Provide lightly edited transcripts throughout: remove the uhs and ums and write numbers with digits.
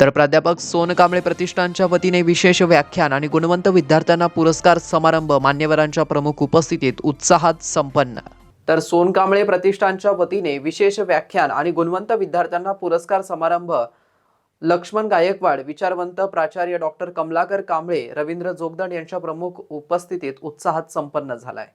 तर प्राध्यापक सोन कांबळे प्रतिष्ठानच्या वतीने विशेष व्याख्यान आणि गुणवंत विद्यार्थ्यांना पुरस्कार समारंभ मान्यवरांच्या प्रमुख उपस्थितीत उत्साहात संपन्न। तर सोन कांबळे प्रतिष्ठानच्या वतीने विशेष व्याख्यान आणि गुणवंत विद्यार्थ्यांना पुरस्कार समारंभ लक्ष्मण गायकवाड, विचारवंत प्राचार्य डॉक्टर कमलाकर कांबळे, रवींद्र जोगदंड यांच्या प्रमुख उपस्थितीत उत्साहात संपन्न झालाय।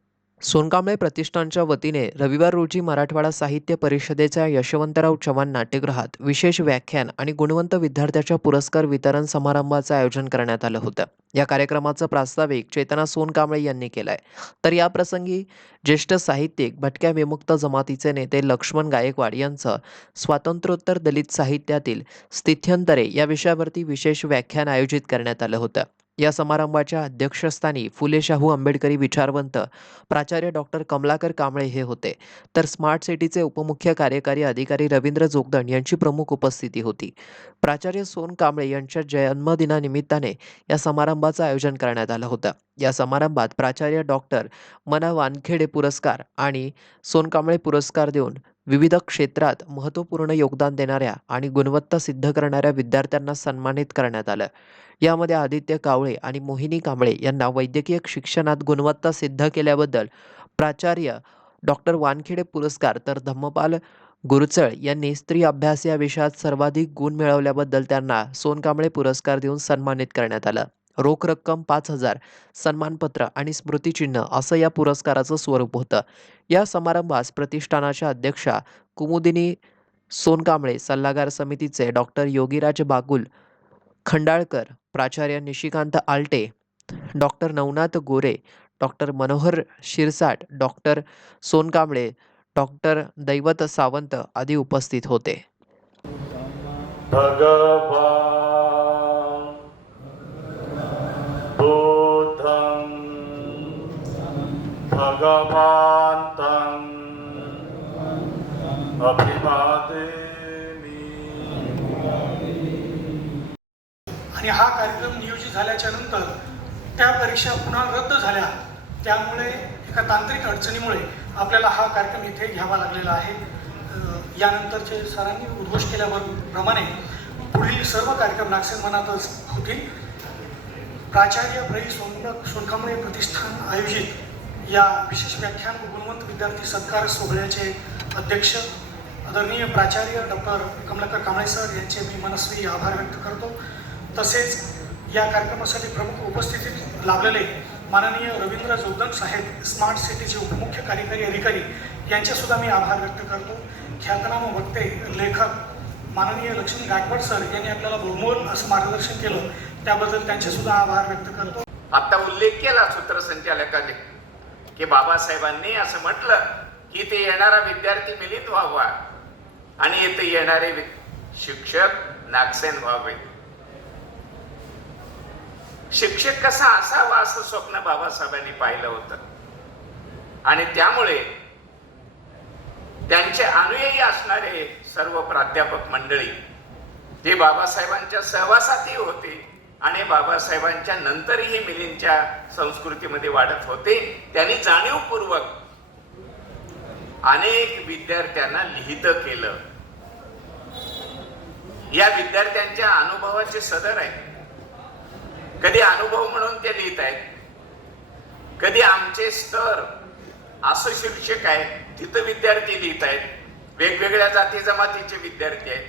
सोन कांबळे प्रतिष्ठानच्या वतीने रविवार रोजी मराठवाडा साहित्य परिषदेच्या यशवंतराव चव्हाण नाट्यगृहात विशेष व्याख्यान आणि गुणवंत विद्यार्थ्याच्या पुरस्कार वितरण समारंभाचं आयोजन करण्यात आलं होतं। या कार्यक्रमाचं प्रास्ताविक चेतना सोन कांबळे यांनी केलंय। तर या प्रसंगी ज्येष्ठ साहित्यिक भटक्या विमुक्त जमातीचे नेते लक्ष्मण गायकवाड यांचं स्वातंत्र्योत्तर दलित साहित्यातील स्थित्यंतरे या विषयावरती विशेष व्याख्यान आयोजित करण्यात आलं होतं। या समारंभाच्या अध्यक्षस्थानी फुले शाहू आंबेडकरी विचारवंत प्राचार्य डॉक्टर कमलाकर कांबळे हे होते। तर स्मार्ट सिटीचे उपमुख्य कार्यकारी अधिकारी रवींद्र जोगदंड यांची प्रमुख उपस्थिती होती। प्राचार्य सोन कांबळे यांच्या जन्मदिनानिमित्ताने या समारंभाचं आयोजन करण्यात आलं होतं। या समारंभात प्राचार्य डॉक्टर मना वानखेडे पुरस्कार आणि सोन कांबळे पुरस्कार देऊन विविध क्षेत्रात महत्त्वपूर्ण योगदान देणाऱ्या आणि गुणवत्ता सिद्ध करणाऱ्या विद्यार्थ्यांना सन्मानित करण्यात आलं। यामध्ये आदित्य कावळे आणि मोहिनी कांबळे यांना वैद्यकीय शिक्षणात गुणवत्ता सिद्ध केल्याबद्दल प्राचार्य डॉक्टर वानखेडे पुरस्कार, तर धम्मपाल गुरचळ यांनी स्त्री अभ्यास या विषयात सर्वाधिक गुण मिळवल्याबद्दल त्यांना सोन कांबळे पुरस्कार देऊन सन्मानित करण्यात आलं। रोख रक्कम 5,000, सन्मानपत्र आणि स्मृतिचिन्ह असं या पुरस्काराचं स्वरूप होतं। या समारंभास प्रतिष्ठानाच्या अध्यक्षा कुमुदिनी सोन कांबळे, सल्लागार समितीचे डॉक्टर योगीराज बागुल खंडाळकर, प्राचार्य निशिकांत आलटे, डॉक्टर नवनाथ गोरे, डॉक्टर मनोहर शिरसाट, डॉक्टर सोन कांबळे, डॉक्टर दैवत सावंत आदी उपस्थित होते। भगवान बुद्धं भगवान्तं अभिवादेमि। आणि हा कार्यक्रम नियोजित झाल्याच्या नंतर त्या परीक्षा पुन्हा रद्द झाल्या, त्यामुळे एका तांत्रिक अडचणीमुळे आपल्याला हा कार्यक्रम इथे घ्यावा लागलेला आहे। यानंतरचे सरांनी उद्घोष केल्याप्रमाणे पुढील सर्व कार्यक्रम नागसेन मनातच होतील। प्राचार्य प्र. सोन कांबळे प्रतिष्ठान आयोजित या विशेष व्याख्यान व गुणवंत विद्यार्थी सत्कार सोहळ्याचे अध्यक्ष आदरणीय प्राचार्य डॉक्टर कमलाकर कांबळे सर यांचे मी मनस्वी आभार व्यक्त करतो। तसेच या कार्यक्रमासाठी प्रमुख उपस्थितीत लाभलेले माननीय रवींद्र जोगदंड साहेब, स्मार्ट सिटीचे उपमुख्य कार्यकारी अधिकारी यांचे सुद्धा मी आभार व्यक्त करतो। ख्यातनाम वक्ते लेखक माननीय लक्ष्मण गायकवाड सर यांनी आपल्याला बहुमोल असं मार्गदर्शन केलं, त्याबद्दल त्यांचे सुद्धा आभार व्यक्त करतो। आता उल्लेख केला सूत्रसंचालकाने की बाबासाहेबांनी असं म्हटलं की ते येणारा विद्यार्थी मिलिंद व्हावा आणि इथे येणारे शिक्षक नागसेन व्हावे। शिक्षक कसा असावा असं स्वप्न बाबासाहेबांनी पाहिलं होतं आणि त्यामुळे त्यांचे अनुयायी असणारे सर्व प्राध्यापक मंडळी जे बाबासाहेबांच्या सहवासातही होते आणि बाबासाहेबांच्या नंतरही मिलिंदच्या संस्कृतीमध्ये वाढत होते, त्यांनी जाणीवपूर्वक अनेक विद्यार्थ्यांना लिहित केलं। या विद्यार्थ्यांच्या अनुभवाचे सदर आहे। कधी अनुभव म्हणून ते लिहित आहेत, कधी आमचे स्तर असं शीर्षक आहे, तिथं विद्यार्थी लिहित आहेत, वेगवेगळ्या जाती जमातीचे विद्यार्थी आहेत।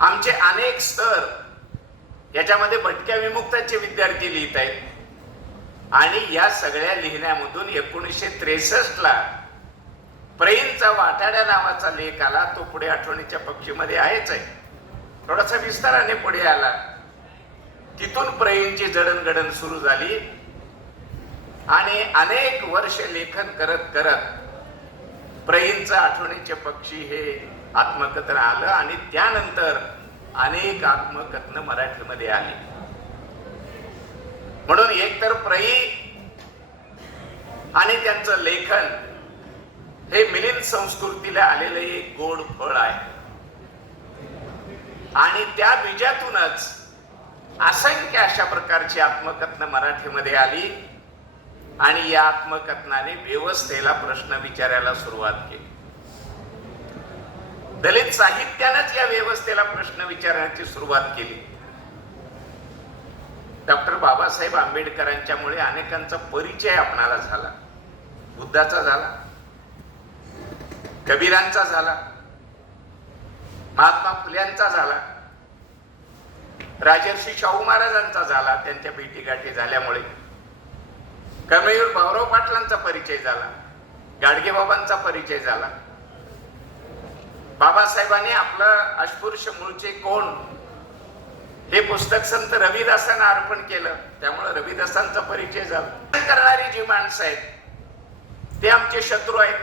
आमचे अनेक स्तर याच्यामध्ये भटक्या विमुक्ताचे विद्यार्थी लिहित आहेत आणि या सगळ्या लिहिण्यामधून 1963 ला प्रईंचा वाटाड्या नावाचा लेख आला। तो पुढे आठवणीच्या पक्षीमध्ये आहेच आहे, थोडासा विस्ताराने पुढे आला। तिथून प्रईंची जडणघडण सुरू झाली आणि अनेक वर्ष लेखन करत करत प्रईंचा आठवणीचे पक्षी हे आत्मकथन आलं आणि त्यानंतर अनेक आत्मकथन मराठीमध्ये आली। म्हणून एकतर प्रई आणि त्यांचं लेखन हे मिलिंद संस्कृतीला आलेलं एक गोड फळ आहे आणि त्या बीजातूनच असंख्य अशा प्रकारची आत्मकथनं मराठीमध्ये आली आणि या आत्मकथनाने व्यवस्थेला प्रश्न विचारायला सुरुवात केली। दलित साहित्यानंच या व्यवस्थेला प्रश्न विचारण्याची सुरुवात केली. डॉक्टर बाबासाहेब आंबेडकरांच्यामुळे अनेकांचा परिचय आपणाला झाला. बुद्धाचा झाला, कबीरांचा झाला, महात्मा फुल्यांचा झाला, राजर्षी शाहू महाराजांचा झाला. त्यांच्या भेटीगाठी झाल्यामुळे कर्मवीर भाऊराव पाटलांचा परिचय झाला, गाडगेबाबांचा परिचय झाला. बाबासाहेबांनी आपलं अस्पृश्य मूळचे कोण हे पुस्तक संत रविदासांना अर्पण केलं, त्यामुळे रविदासांचा परिचय झाला. करणारी जी माणसं आहेत ते आमचे शत्रू आहेत.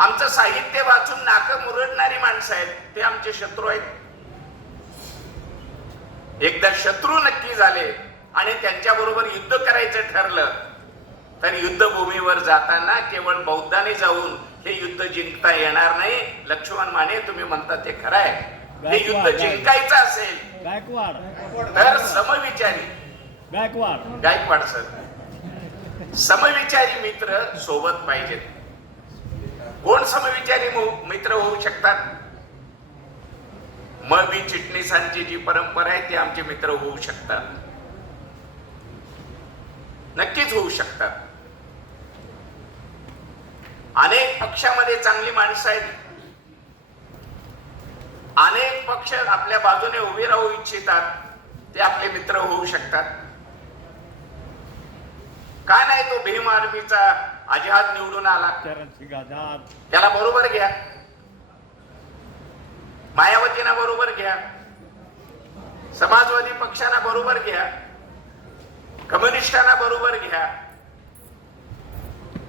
आमचं साहित्य वाचून नाकं मुरडणारी माणसं आहेत ते आमचे शत्रू आहेत. एकदा शत्रू नक्की झाले आणि त्यांच्याबरोबर युद्ध करायचं ठरलं तर युद्धभूमीवर जाताना केवळ बौद्धाने जाऊन हे युद्ध जिंकता येणार नाही. लक्ष्मण माने तुम्ही म्हणता ते खरं आहे. हे युद्ध जिंकायचं असेल तर गायकवाड सर समविचारी मित्र सोबत पाहिजेत. कोण समविचारी मित्र होऊ शकतात? बी चिटणीसांची जी परंपरा आहे ते आमचे मित्र होऊ शकतात, नक्कीच होऊ शकतात. अनेक पक्षामध्ये चांगली माणसं आहेत. अनेक पक्ष आपल्या बाजूने उभे राहू इच्छितात, ते आपले मित्र होऊ शकतात. का नाही तो भीम आर्मीचा आझाद निवडून आला, त्याला बरोबर घ्या. मायावतींना बरोबर घ्या, समाजवादी पक्षांना बरोबर घ्या, कम्युनिस्टांना बरोबर घ्या.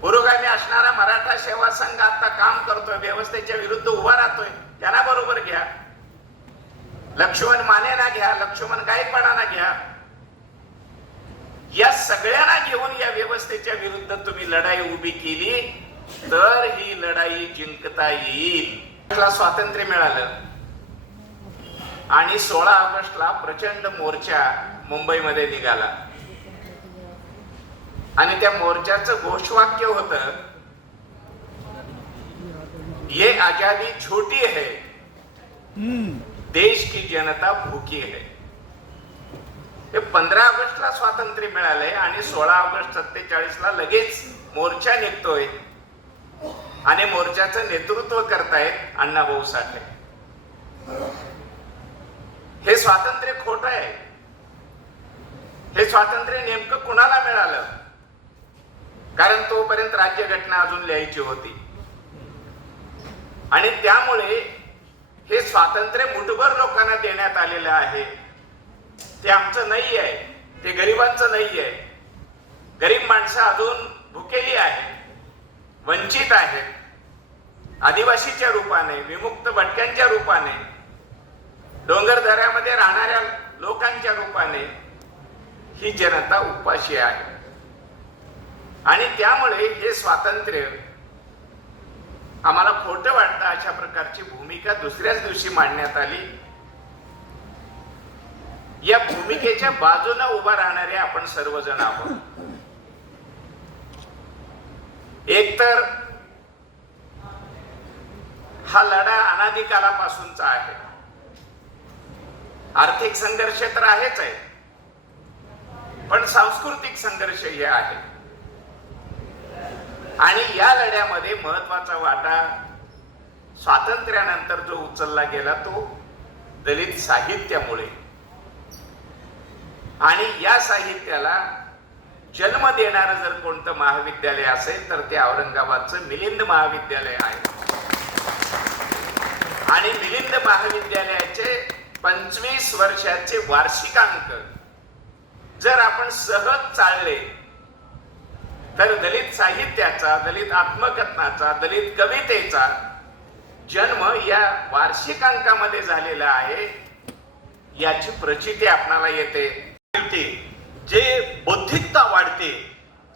पुरोगामी असणारा मराठा सेवा संघ आता काम करतोय, व्यवस्थेच्या विरुद्ध उभा राहतोय, त्यांना बरोबर घ्या. लक्ष्मण मानेना घ्या, लक्ष्मण गायकवाडांना घ्या. या सगळ्यांना घेऊन या व्यवस्थेच्या विरुद्ध तुम्ही लढाई उभी केली तर ही लढाई जिंकता येईल. स्वातंत्र्य मिळालं आणि 16 ऑगस्टला प्रचंड मोर्चा मुंबईमध्ये निघाला आणि त्या मोर्चाचं घोषवाक्य होतं, ये आजादी छोटी है, देश की जनता भूकी है. हे 15 ऑगस्टला स्वातंत्र्य मिळालंय आणि 16 ऑगस्ट 47 ला लगेच मोर्चा निघतोय आणि मोर्चाचं नेतृत्व करतायत अण्णाभाऊ साठे. हे स्वातंत्र्य खोटं आहे. हे स्वातंत्र्य नेमकं कुणाला मिळालं? कारण तोपर्यंत राज्यघटना अजून लिहायची होती आणि त्यामुळे हे स्वातंत्र्य मुठभर लोकांना देण्यात आलेलं आहे. ते आमचं नाही आहे, ते गरिबांचं नाही आहे. गरीब माणसं अजून भुकेली आहेत, वंचित आहेत. आदिवासीच्या रूपाने, विमुक्त भटक्यांच्या रूपाने, डोंगर दऱ्यामध्ये राहणाऱ्या लोकांच्या रूपाने ही जनता उपाशी आहे. आणि त्यामुळे हे स्वातंत्र्य आम्हाला खोटं वाटतं. अशा प्रकारची भूमिका दुसऱ्याच दिवशी मांडण्यात आली. या भूमिकेच्या बाजूने उभा राहणारे आपण सर्वजण आहोत. एकतर हा लढा अनादिकालापासूनचा आहे. आर्थिक संघर्ष तर आहेच आहे, पण सांस्कृतिक संघर्ष हे आहे. आणि या लढ्यामध्ये महत्वाचा वाटा स्वातंत्र्यानंतर जो उचलला गेला तो दलित साहित्यामुळे. आणि या साहित्याला जन्म देणारं जर कोणतं महाविद्यालय असेल तर ते औरंगाबादचं मिलिंद महाविद्यालय आहे. आणि मिलिंद महाविद्यालयाचे 25 वर्षाचे वार्षिकांक जर आपण सहज चालले तर दलित साहित्याचा, दलित आत्मकथनाचा, दलित कवितेचा जन्म या वार्षिकांकामध्ये झालेला आहे याची प्रचिती आपणाला येते. जे बौद्धिकता वाढते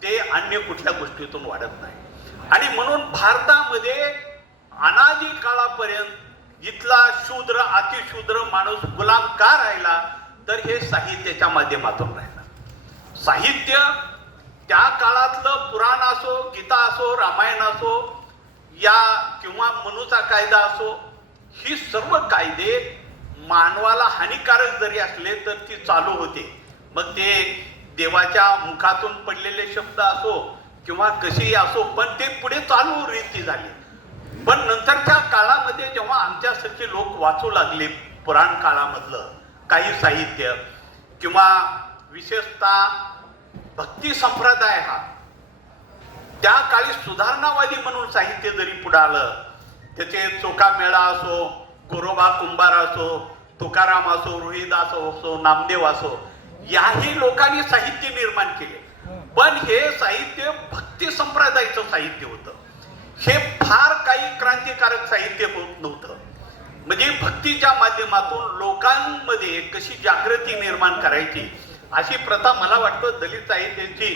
ते अन्य कुठल्या गोष्टीतून वाढत नाही. आणि म्हणून भारतामध्ये अनादी काळापर्यंत इथला शूद्र, अतिशूद्र माणूस गुलाम का राहिला तर हे साहित्याच्या माध्यमातून राहिला. साहित्य त्या काळातलं पुराण असो, गीता असो, रामायण असो, या किंवा मनूचा कायदा असो, ही सर्व कायदे मानवाला हानिकारक जरी असले तर ती चालू होते. मग ते देवाच्या मुखातून पडलेले शब्द असो किंवा कसेही असो, पण ते पुढे चालू रीती झाले. पण नंतरच्या काळामध्ये जेव्हा आमच्यासारखे लोक वाचू लागले पुराण काळामधलं काही साहित्य किंवा विशेषतः भक्ती संप्रदाय, हा त्या काळी सुधारणावादी म्हणून साहित्य जरी पुढे आलं, त्याचे चोखामेळा असो, गोरोबा कुंभार असो, तुकाराम असो, रोहिदास असो, नामदेव असो, याही लोकांनी साहित्य निर्माण केले. पण हे साहित्य भक्ती संप्रदायाचं साहित्य होतं. हे फार काही क्रांतिकारक साहित्य होत नव्हतं. म्हणजे भक्तीच्या माध्यमातून लोकांमध्ये कशी जागृती निर्माण करायची अशी प्रथा मला वाटतं दलित साहित्याची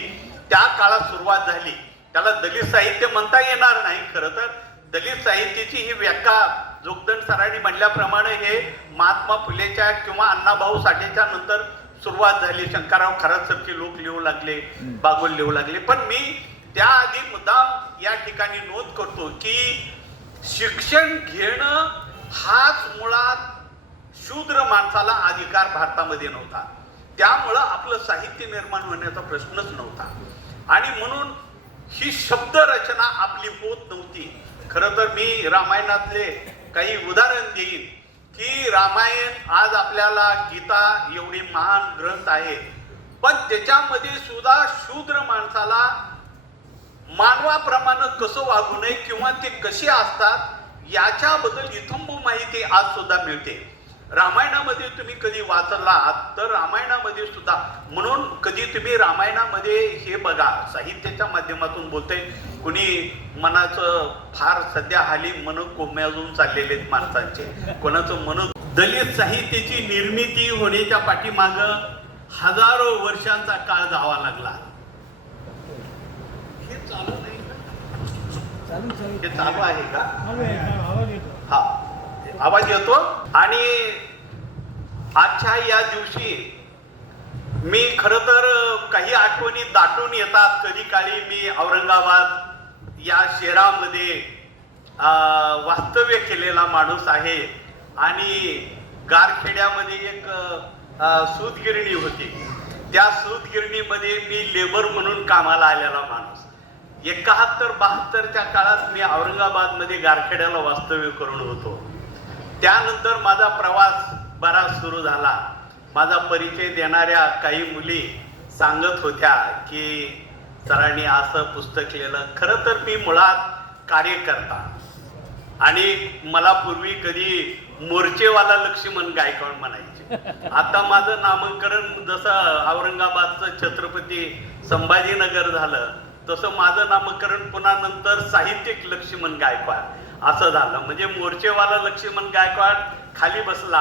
त्या काळात सुरुवात झाली. त्याला दलित साहित्य म्हणता येणार नाही. खरं तर दलित साहित्याची ही व्याख्या जोगदंड सरांनी म्हणल्याप्रमाणे हे महात्मा फुलेच्या किंवा अण्णाभाऊ साठेच्या नंतर सुरुवात झाली. शंकरराव खरातसारखे लोक लिहू लागले, बागुल लिहू लागले. पण मी त्याआधी मुद्दाम या ठिकाणी नोंद करतो की शिक्षण घेणं हाच मुळात शूद्र माणसाला अधिकार भारतामध्ये नव्हता. त्यामुळं आपलं साहित्य निर्माण होण्याचा प्रश्नच नव्हता. आणि म्हणून ही शब्द रचना आपली होत नव्हती. खरं तर मी रामायणातले काही उदाहरण देईन की रामायण आज आपल्याला गीता एवढी महान ग्रंथ आहे, पण त्याच्यामध्ये सुद्धा शूद्र माणसाला मानवाप्रमाणे कसं वागू नये किंवा ते कसे असतात याच्याबद्दल इथंब माहिती आज सुद्धा मिळते. रामायणामध्ये तुम्ही कधी वाचलात तर रामायणामध्ये सुद्धा, म्हणून कधी तुम्ही रामायणामध्ये हे बघा, साहित्याच्या माध्यमातून बोलते कुणी मनाचं फार सध्या हाली मन कोम्याजून चाललेले आहेत माणसांचे, कोणाचं मन. दलित साहित्याची निर्मिती होण्याच्या पाठीमाग हजारो वर्षांचा काळ जावा लागला. हे चालू नाही का? हे चालू आहे का? हा, आवाज येतो. आणि आजच्या या दिवशी मी खरं तर काही आठवणी दाटून येतात. कधी काळी मी औरंगाबाद या शहरामध्ये वास्तव्य केलेला माणूस आहे आणि गारखेड्यामध्ये एक सूतगिरणी होती. त्या सूतगिरणीमध्ये मी लेबर म्हणून कामाला आलेला माणूस. 71-72च्या काळात मी औरंगाबादमध्ये गारखेड्याला वास्तव्य करून होतो. त्यानंतर माझा प्रवास बराच सुरू झाला. माझा परिचय देणाऱ्या काही मुली सांगत होत्या की सरांनी असं पुस्तक लिहिलं. खरं तर मी मुळात कार्यकर्ता आणि मला पूर्वी कधी मोर्चेवाला लक्ष्मण गायकवाड म्हणायचे. आता माझं नामकरण जसं औरंगाबादचं छत्रपती संभाजीनगर झालं तसं माझं नामकरण पुन्हा नंतर साहित्यिक लक्ष्मण गायकवाड असं झालं. म्हणजे मोर्चेवाला लक्ष्मण गायकवाड खाली बसला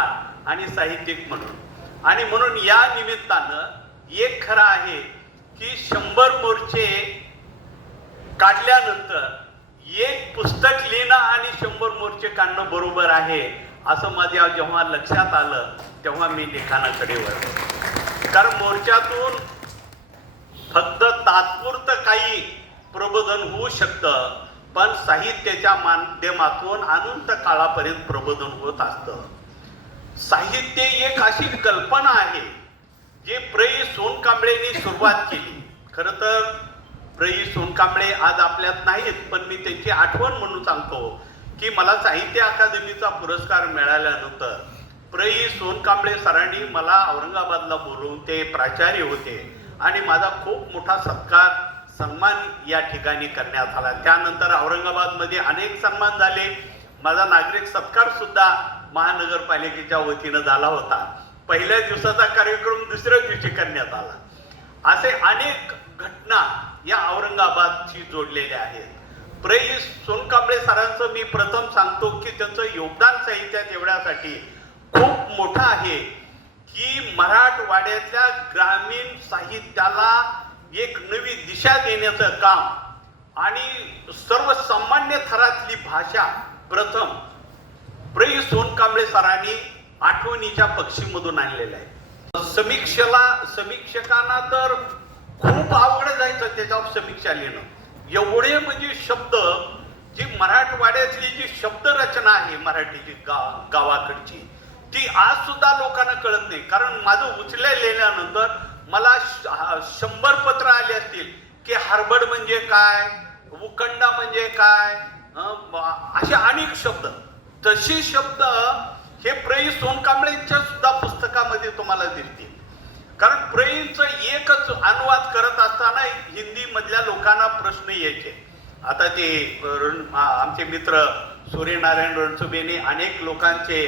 आणि साहित्यिक म्हणून. आणि म्हणून या निमित्तानं एक खरं आहे की 100 मोर्चे काढल्यानंतर एक पुस्तक लिहिणं आणि 100 मोर्चे काढणं बरोबर आहे असं माझ्या जेव्हा लक्षात आलं तेव्हा मी लिखाणाकडे वळलो. कारण मोर्चातून फक्त तात्पुरतं काही प्रबोधन होऊ शकतं, पण साहित्याच्या माध्यमातून अनंत काळापर्यंत प्रबोधन होत असतं. साहित्य एक अशी कल्पना आहे जी प्र. सोनकांबळेंनी सुरुवात केली. खरं तर प्र. सोनकांबळे आज आपल्यात नाहीत, पण मी त्यांची आठवण म्हणून सांगतो की मला साहित्य अकादमीचा पुरस्कार मिळाल्यानंतर प्र. सोनकांबळे सरांनी मला औरंगाबादला बोलवून, ते प्राचार्य होते आणि माझा खूप मोठा सत्कार सन्मान या ठिकाणी करण्यात आला. त्यानंतर औरंगाबादमध्ये अनेक सन्मान झाले. माझा नागरिक सत्कार सुद्धा महानगरपालिकेच्या वतीनं झाला होता. पहिल्या दिवसाचा कार्यक्रम दुसऱ्या दिवशी करण्यात आला. असे अनेक घटना या औरंगाबादशी जोडलेल्या आहेत. प्र. सोनकांबळे सरांचं मी प्रथम सांगतो की त्यांचं योगदान साहित्यात एवढ्यासाठी खूप मोठं आहे की मराठवाड्यातल्या ग्रामीण साहित्याला एक नवी दिशा देण्याचं काम आणि सर्वसामान्य थरातली भाषा प्रथम प्र. सोनकांबळे सरांनी आठवणीच्या पक्षीमधून आणलेलं आहे. समीक्षकांना तर खूप आवड जायचं त्याच्यावर समीक्षा लिहिणं. एवढे म्हणजे शब्द जी मराठवाड्यातली जी शब्दरचना आहे मराठीची गावाकडची, ती आज सुद्धा लोकांना कळत नाही. कारण माझं उचलल्यानंतर मला 100 पत्र आले असतील की हरबड म्हणजे काय, उकंडा म्हणजे काय, असे अनेक शब्द. तसे शब्द हे प्र. सोनकांबळेंच्या सुद्धा पुस्तकामध्ये तुम्हाला दिसतील. कारण प्र.चं एकच अनुवाद करत असताना हिंदी मधल्या लोकांना प्रश्न यायचे. आता ते आमचे मित्र सूर्यनारायण रणसुभेने अनेक लोकांचे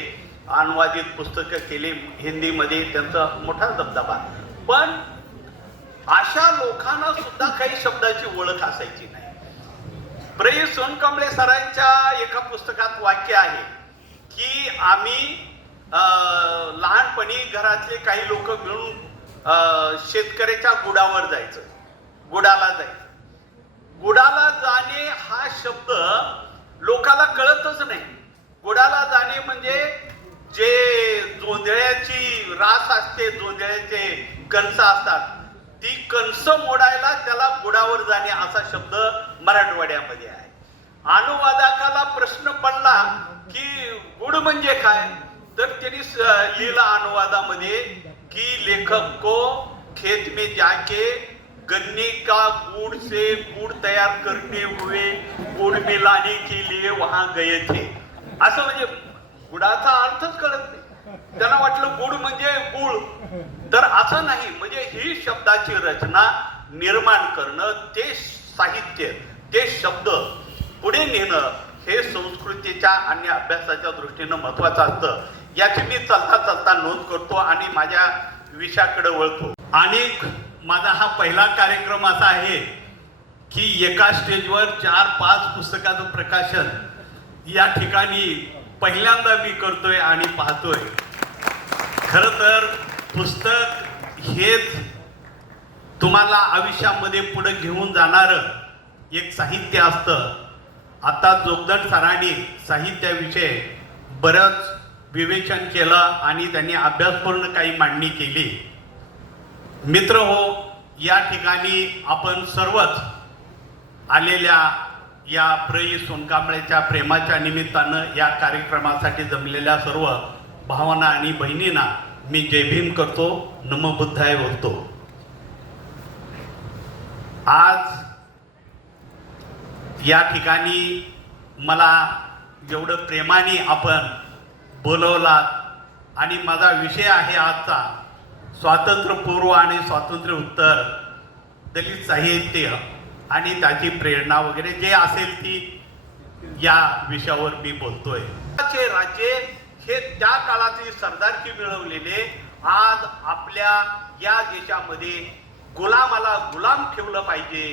अनुवादित पुस्तकं केली हिंदीमध्ये, त्यांचा मोठा दबदबा. पण अशा लोकांना सुद्धा काही शब्दाची ओळख असायची नाही. प्र. सोनकांबळे सरांच्या एका पुस्तकात वाक्य आहे की आम्ही लहानपणी घरातले काही लोक मिळून शेतकऱ्याच्या गुडावर जायचं, गुडाला जायचं. गुडाला जाणे हा शब्द लोकाला कळतच नाही. गुडाला जाणे म्हणजे जे जोंधळ्याची रास असते, जोंधळ्याचे कणसं असतात, ती कणसं मोडायला त्याला गुडावर जाणे असा शब्द मराठवाड्यामध्ये आहे. अनुवादकाला प्रश्न पडला की गुड म्हणजे काय, तर त्यांनी लिहिला अनुवादामध्ये की लेखक को खेत में जाके गन्ने का गुड़ से गुड़ तैयार करने हुए गुड़ मिलाने के लिए वहां गए थे. असं म्हणजे गुडाचा अर्थच कळत नाही. त्यांना वाटलं गुड म्हणजे गुळ, तर असं नाही. म्हणजे ही शब्दाची रचना निर्माण करणं, ते साहित्य, ते शब्द पुढे नेणं हे संस्कृतीच्या आणि अभ्यासाच्या दृष्टीनं महत्वाचं असतं. याची मी चालता चालता नोंद करतो आणि माझ्या विषयाकडे वळतो. आणि माझा हा पहिला कार्यक्रम असा आहे की एका स्टेजवर 4-5 पुस्तकाचं प्रकाशन या ठिकाणी पहिल्यांदा मी करतोय आणि पाहतोय. खरं तर पुस्तक हेच तुम्हाला आयुष्यामध्ये पुढे घेऊन जाणारं एक साहित्य असतं. आता जोगदंड सरांनी साहित्याविषयी बरंच विवेचन केलं आणि त्यांनी अभ्यासपूर्ण काही मांडणी केली. मित्र हो, या ठिकाणी आपण सर्वच आलेल्या या प्र. सोनकांबळेच्या प्रेमाच्या निमित्तानं या कार्यक्रमासाठी जमलेल्या सर्व भावांना आणि बहिणींना मी जय भीम करतो, नमो बुद्धाय बोलतो. आज या ठिकाणी मला एवढं प्रेमाने आपण बोलवलात आणि माझा विषय आहे आजचा स्वातंत्र्यपूर्व आणि स्वातंत्र्य उत्तर दलित साहित्य आणि त्याची प्रेरणा वगैरे जे असेल ती या विषयावर मी बोलतोय. राज्य हे त्या काळातली सरदारकी मिळवलेले आज आपल्या या देशामध्ये गुलामाला गुलाम ठेवलं पाहिजे,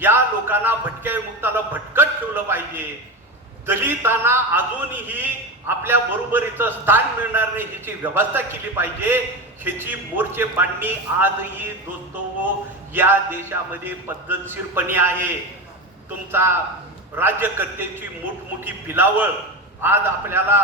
या लोकांना भटक्या विमुक्ताला भटकत ठेवलं पाहिजे, दलितांना अजूनही आपल्या बरोबरीचं स्थान मिळणार नाही ह्याची व्यवस्था केली पाहिजे, ह्याची मोर्चे बांधणी आजही दोस्तो या देशामध्ये पद्धतशीरपणे आहे. तुमचा राज्यकर्त्यांची मोठमोठी पिलावळ आज आपल्याला,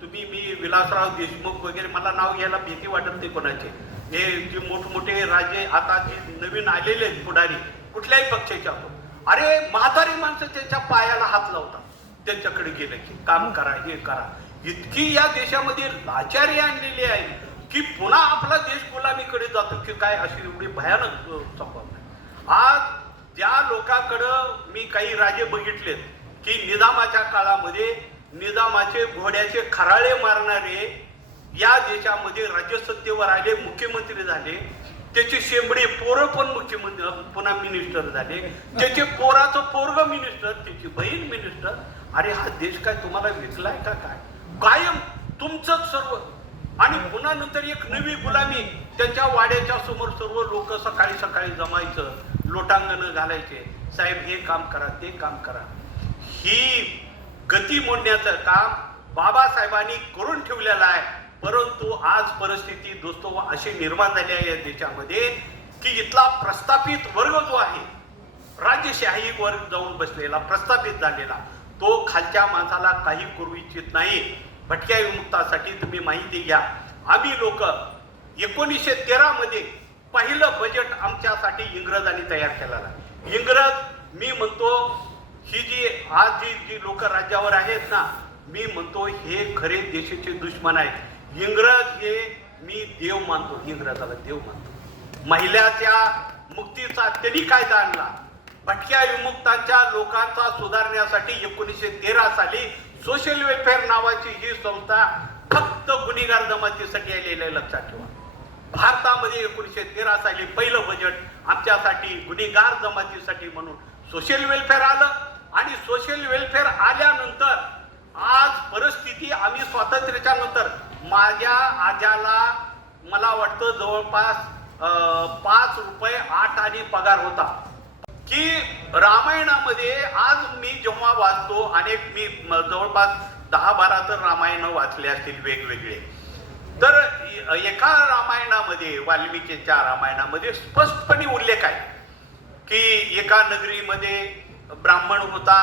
तुम्ही मी विलासराव देशमुख वगैरे, मला नाव घ्यायला भीती वाटत नाही कोणाचे, हे जे मोठमोठे राजे आता जे नवीन आलेले पुढारी कुठल्याही पक्षाचे असो, अरे म्हातारी माणसं त्यांच्या पायाला हात लावतात त्यांच्याकडे गेलं की काम करा, हे करा. इतकी या देशामध्ये लाचारी आणलेली आहे की पुन्हा आपला देश गुलामीकडे जातो की काय, अशी एवढी भयानक संभावना. आज ज्या लोकांकडं मी काही राजे बघितलेत की निजामाच्या काळामध्ये निजामाचे घोड्याचे खराळे मारणारे या देशामध्ये राज्यसत्तेवर आले, मुख्यमंत्री झाले, त्याचे शेंबडे पोरं पण मुख्यमंत्री पुन्हा मिनिस्टर झाले, त्याचे पोराचं पोरग मिनिस्टर, त्याची बहीण मिनिस्टर. अरे हा देश काय तुम्हाला विकलाय का काय? कायम तुमचंच सर्व. आणि पुन्हा नंतर एक नवी गुलामी, त्यांच्या वाड्याच्या समोर सर्व लोक सकाळी सकाळी जमायचं, लोटांगण घालायचे, साहेब हे काम करा, ते काम करा. ही गती मोडण्याचं काम बाबासाहेबांनी करून ठेवलेलं आहे. परंतु आज परिस्थिती दोस्तो अशी निर्माण झाली आहे या देशामध्ये की इथला प्रस्थापित वर्ग जो आहे, राजशाही वर्ग जाऊन बसलेला, प्रस्थापित झालेला, तो खालच्या माणसाला काही करू इच्छित नाही. भटक्या विमुक्तासाठी तुम्ही माहिती घ्या. आम्ही लोक 1913 मध्ये पहिलं बजेट आमच्यासाठी इंग्रजांनी तयार केलेलं आहे. इंग्रज मी म्हणतो ही जी आज जी लोक राज्यावर आहेत ना, मी म्हणतो हे खरे देशाचे दुश्मन आहेत. इंग्रज हे मी देव मानतो, इंग्रजाला देव मानतो. महिलाच्या मुक्तीचा त्यांनी कायदा आणला. भटक्या विमुक्तांच्या लोकांचा सुधारण्यासाठी 1913 साली सोशल वेलफेअर नावाची ही संस्था फक्त गुन्हेगार जमातीसाठी आलेली आहे, लक्षात ठेवा. भारतामध्ये 1913 साली पहिलं बजेट आमच्यासाठी गुन्हेगार जमातीसाठी म्हणून सोशल वेलफेअर आलं. आणि सोशल वेलफेअर आल्यानंतर आज परिस्थिती, आम्ही स्वातंत्र्याच्या नंतर माझ्या आज्याला मला वाटतं जवळपास 5 रुपये 8 आणे पगार होता. की रामायणामध्ये आज मी जेव्हा वाचतो, अनेक मी जवळपास 10-12 तर रामायण वाचले असतील वेगवेगळे. तर एका रामायणामध्ये, वाल्मिकीच्या रामायणामध्ये स्पष्टपणे उल्लेख आहे की एका नगरीमध्ये ब्राह्मण होता